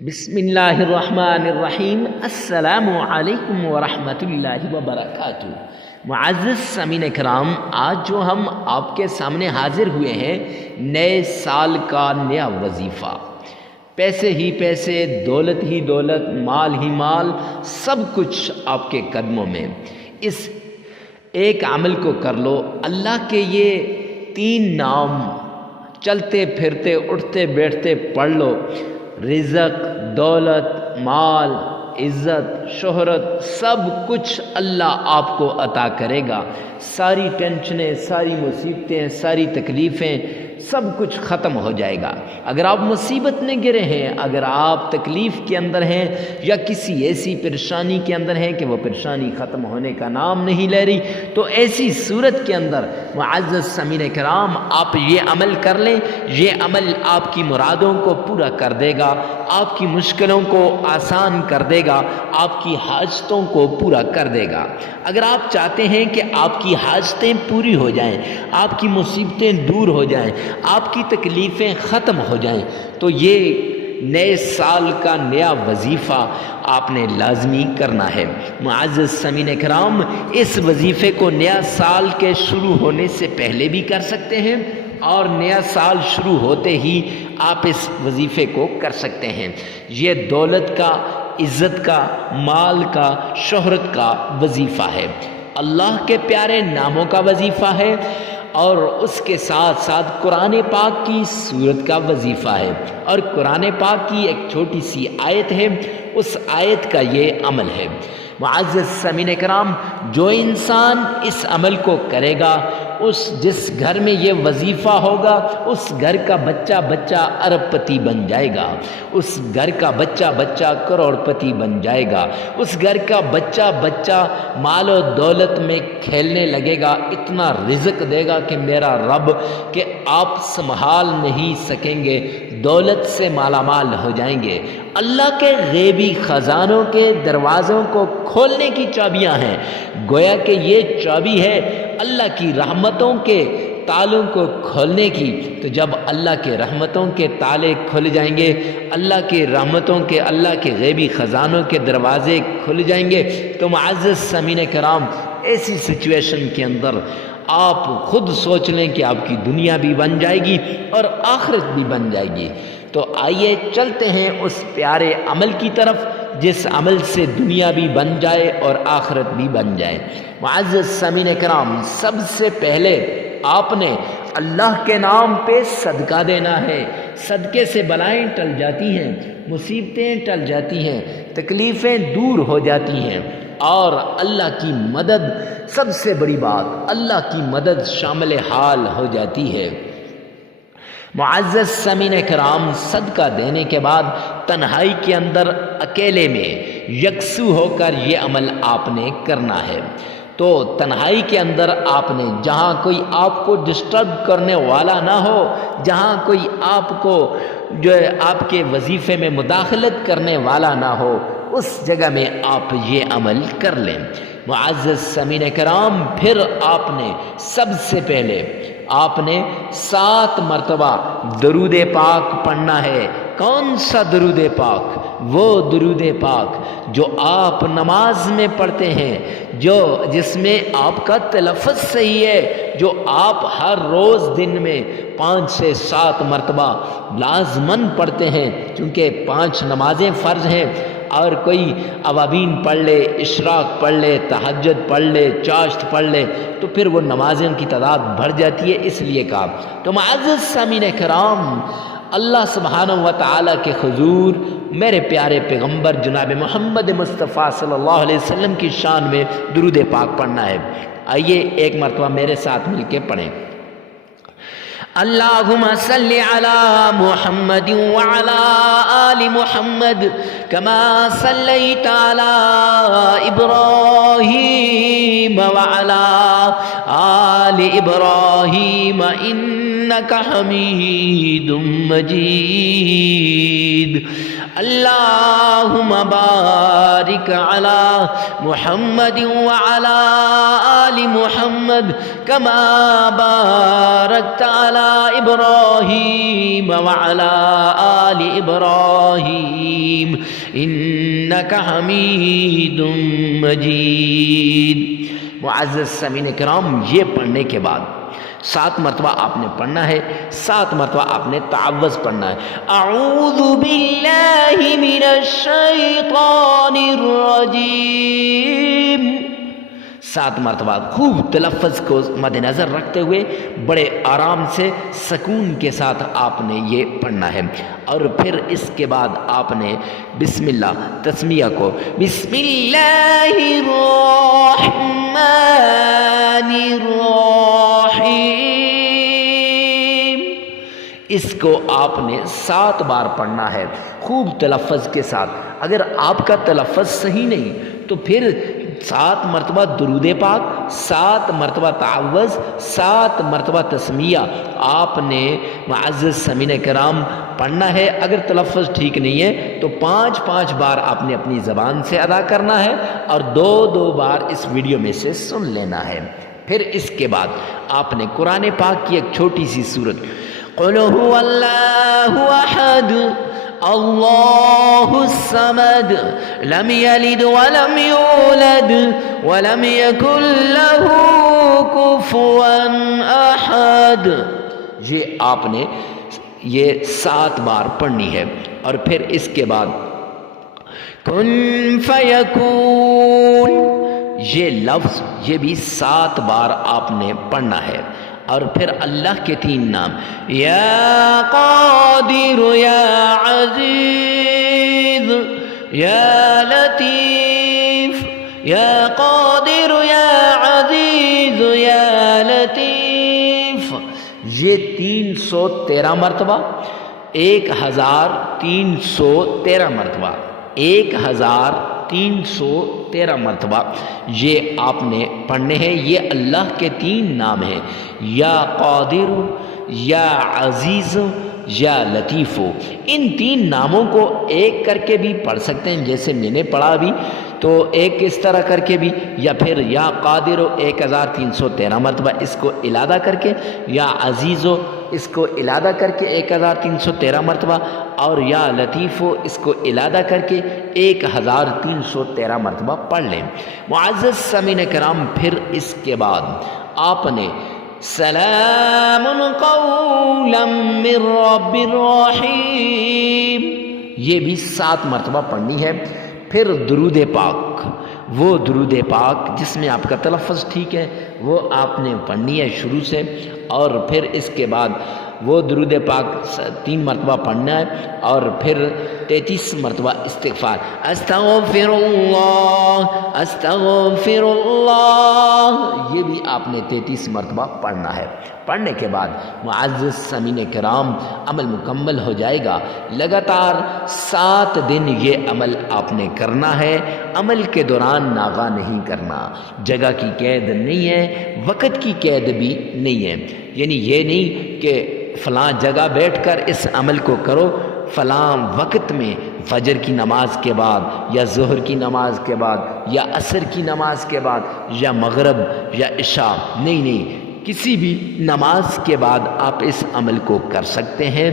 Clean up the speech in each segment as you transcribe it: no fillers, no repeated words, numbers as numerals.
بسم اللہ الرحمن الرحیم۔ السلام علیکم ورحمۃ اللہ وبرکاتہ۔ معزز سامعین کرام، آج جو ہم آپ کے سامنے حاضر ہوئے ہیں، نئے سال کا نیا وظیفہ، پیسے ہی پیسے، دولت ہی دولت، مال ہی مال، سب کچھ آپ کے قدموں میں۔ اس ایک عمل کو کر لو، اللہ کے یہ 3 نام چلتے پھرتے اٹھتے بیٹھتے پڑھ لو، رزق، دولت، مال، عزت، شہرت، سب کچھ اللہ آپ کو عطا کرے گا۔ ساری ٹینشنیں، ساری مصیبتیں، ساری تکلیفیں، سب کچھ ختم ہو جائے گا۔ اگر آپ مصیبت میں گرے ہیں، اگر آپ تکلیف کے اندر ہیں یا کسی ایسی پریشانی کے اندر ہیں کہ وہ پریشانی ختم ہونے کا نام نہیں لے رہی، تو ایسی صورت کے اندر معزز سامعین کرام، آپ یہ عمل کر لیں۔ یہ عمل آپ کی مرادوں کو پورا کر دے گا، آپ کی مشکلوں کو آسان کر دے گا، آپ کی حاجتوں کو پورا کر دے گا۔ اگر آپ چاہتے ہیں کہ آپ کی حاجتیں پوری ہو جائیں، آپ کی مصیبتیں دور ہو جائیں، آپ کی تکلیفیں ختم ہو جائیں، تو یہ نئے سال کا نیا وظیفہ آپ نے لازمی کرنا ہے۔ معزز سامعین کرام، اس وظیفے کو نیا سال کے شروع ہونے سے پہلے بھی کر سکتے ہیں، اور نیا سال شروع ہوتے ہی آپ اس وظیفے کو کر سکتے ہیں۔ یہ دولت کا، عزت کا، مال کا، شہرت کا وظیفہ ہے، اللہ کے پیارے ناموں کا وظیفہ ہے، اور اس کے ساتھ ساتھ قرآن پاک کی سورت کا وظیفہ ہے، اور قرآن پاک کی ایک چھوٹی سی آیت ہے، اس آیت کا یہ عمل ہے۔ معزز سامعین کرام، جو انسان اس عمل کو کرے گا، جس گھر میں یہ وظیفہ ہوگا، اس گھر کا بچہ بچہ ارب پتی بن جائے گا، اس گھر کا بچہ بچہ کروڑ پتی بن جائے گا، اس گھر کا بچہ بچہ مال و دولت میں کھیلنے لگے گا، اتنا رزق دے گا کہ میرا رب کہ آپ سنبھال نہیں سکیں گے، دولت سے مالا مال ہو جائیں گے۔ اللہ کے غیبی خزانوں کے دروازوں کو کھولنے کی چابیاں ہیں، گویا کہ یہ چابی ہے اللہ کی رحمتوں کے تالوں کو کھولنے کی۔ تو جب اللہ کے رحمتوں کے تالے کھل جائیں گے، اللہ کے رحمتوں کے، اللہ کے غیبی خزانوں کے دروازے کھل جائیں گے، تو معزز سامعین کرام، ایسی سچویشن کے اندر آپ خود سوچ لیں کہ آپ کی دنیا بھی بن جائے گی اور آخرت بھی بن جائے گی۔ تو آئیے چلتے ہیں اس پیارے عمل کی طرف، جس عمل سے دنیا بھی بن جائے اور آخرت بھی بن جائے۔ معزز سامعین کرام، سب سے پہلے آپ نے اللہ کے نام پہ صدقہ دینا ہے۔ صدقے سے بلائیں ٹل جاتی ہیں، مصیبتیں ٹل جاتی ہیں، تکلیفیں دور ہو جاتی ہیں، اور اللہ کی مدد، سب سے بڑی بات، اللہ کی مدد شامل حال ہو جاتی ہے۔ معزز سامعین کرام، صدقہ دینے کے بعد تنہائی کے اندر اکیلے میں یکسو ہو کر یہ عمل آپ نے کرنا ہے۔ تو تنہائی کے اندر آپ نے، جہاں کوئی آپ کو ڈسٹرب کرنے والا نہ ہو، جہاں کوئی آپ کو جو ہے آپ کے وظیفے میں مداخلت کرنے والا نہ ہو، اس جگہ میں آپ یہ عمل کر لیں۔ معزز سامعین کرام، پھر آپ نے سب سے پہلے آپ نے 7 مرتبہ درود پاک پڑھنا ہے۔ کون سا درود پاک؟ وہ درود پاک جو آپ نماز میں پڑھتے ہیں، جس میں آپ کا تلفظ صحیح ہے، جو آپ ہر روز دن میں 5 سے 7 مرتبہ لازماً پڑھتے ہیں، کیونکہ 5 نمازیں فرض ہیں، اور کوئی اوابین پڑھ لے، اشراق پڑھ لے، تہجد پڑھ لے، چاشت پڑھ لے، تو پھر وہ نمازیں کی تعداد بڑھ جاتی ہے، اس لیے کہا۔ تو معزز سامعین کرام، اللہ سبحانہ و تعالیٰ کے حضور میرے پیارے پیغمبر جناب محمد مصطفیٰ صلی اللہ علیہ وسلم کی شان میں درود پاک پڑھنا ہے۔ آئیے ایک مرتبہ میرے ساتھ مل کے پڑھیں۔ اللہم صلی علی محمد وعلی آل محمد کما صلیت علی ابراہیم وعلی آل ابراہیم إنك حميد مجيد اللهم بارك على محمد وعلى آل محمد كما باركت على إبراهيم وعلى آل إبراهيم إنك حميد مجيد۔ معزز سامعین کرام، یہ پڑھنے کے بعد 7 مرتبہ آپ نے پڑھنا ہے، 7 مرتبہ آپ نے تعوذ پڑھنا ہے۔ اعوذ باللہ من الشیطان الرجیم، 7 مرتبہ خوب تلفظ کو مد نظر رکھتے ہوئے بڑے آرام سے سکون کے ساتھ آپ نے یہ پڑھنا ہے۔ اور پھر اس کے بعد آپ نے بسم اللہ تسمیہ کو بسم اللہ الرحمن الرحیم، اس کو آپ نے 7 بار پڑھنا ہے خوب تلفظ کے ساتھ۔ اگر آپ کا تلفظ صحیح نہیں تو پھر 7 مرتبہ درود پاک، 7 مرتبہ تعوذ، 7 مرتبہ تسمیہ آپ نے معزز سامعین کرام پڑھنا ہے۔ اگر تلفظ ٹھیک نہیں ہے تو 5 بار آپ نے اپنی زبان سے ادا کرنا ہے اور 2 بار اس ویڈیو میں سے سن لینا ہے۔ پھر اس کے بعد آپ نے قرآن پاک کی ایک چھوٹی سی سورت قل هو اللہ احد اللہ الصمد لم یلد ولم یولد ولم یکن لہ کفوا احد، یہ آپ نے یہ 7 بار پڑھنی ہے۔ اور پھر اس کے بعد کن فیکون، یہ لفظ یہ بھی 7 بار آپ نے پڑھنا ہے۔ اور پھر اللہ کے 3 نام یا قادر یا عزیز یا لطیف، یا قادر یا عزیز یا لطیف، یہ 313 مرتبہ، 1313 مرتبہ، 1313 مرتبہ یہ آپ نے پڑھنے ہیں۔ یہ اللہ کے 3 نام ہیں، یا قادر، یا عزیز، یا لطیف۔ ان 3 ناموں کو ایک کر کے بھی پڑھ سکتے ہیں، جیسے میں نے پڑھا بھی تو ایک اس طرح کر کے بھی، یا پھر یا قادر 1313 مرتبہ اس کو علادہ کر کے، یا عزیز اس کو علادہ کر کے 1313 مرتبہ، اور یا لطیف اس کو علادہ کر کے 1313 مرتبہ پڑھ لیں۔ معزز سامعین کرام، پھر اس کے بعد آپ نے سلام قولا من رب الرحیم، یہ بھی 7 مرتبہ پڑھنی ہے۔ پھر درود پاک، وہ درود پاک جس میں آپ کا تلفظ ٹھیک ہے وہ آپ نے پڑھنی ہے شروع سے، اور پھر اس کے بعد وہ درود پاک 3 مرتبہ پڑھنا ہے، اور پھر 33 مرتبہ استغفار، استغفر اللہ استغفر اللہ، یہ بھی آپ نے 33 مرتبہ پڑھنا ہے۔ پڑھنے کے بعد معزز سامعین کرام عمل مکمل ہو جائے گا۔ لگاتار 7 دن یہ عمل آپ نے کرنا ہے۔ عمل کے دوران ناغہ نہیں کرنا، جگہ کی قید نہیں ہے، وقت کی قید بھی نہیں ہے، یعنی یہ نہیں کہ فلاں جگہ بیٹھ کر اس عمل کو کرو، فلاں وقت میں فجر کی نماز کے بعد، یا ظہر کی نماز کے بعد، یا عصر کی نماز کے بعد، یا مغرب یا عشاء، نہیں، کسی بھی نماز کے بعد آپ اس عمل کو کر سکتے ہیں،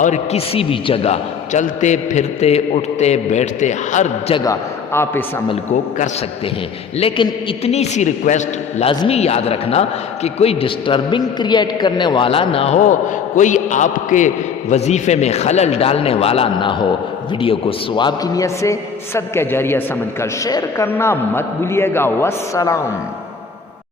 اور کسی بھی جگہ چلتے پھرتے اٹھتے بیٹھتے ہر جگہ آپ اس عمل کو کر سکتے ہیں۔ لیکن اتنی سی ریکویسٹ لازمی یاد رکھنا کہ کوئی ڈسٹربنگ کریٹ کرنے والا نہ ہو، کوئی آپ کے وظیفے میں خلل ڈالنے والا نہ ہو۔ ویڈیو کو ثواب کی نیت سے صدقہ جاریہ سمجھ کر شیئر کرنا مت بھولیے گا۔ والسلام۔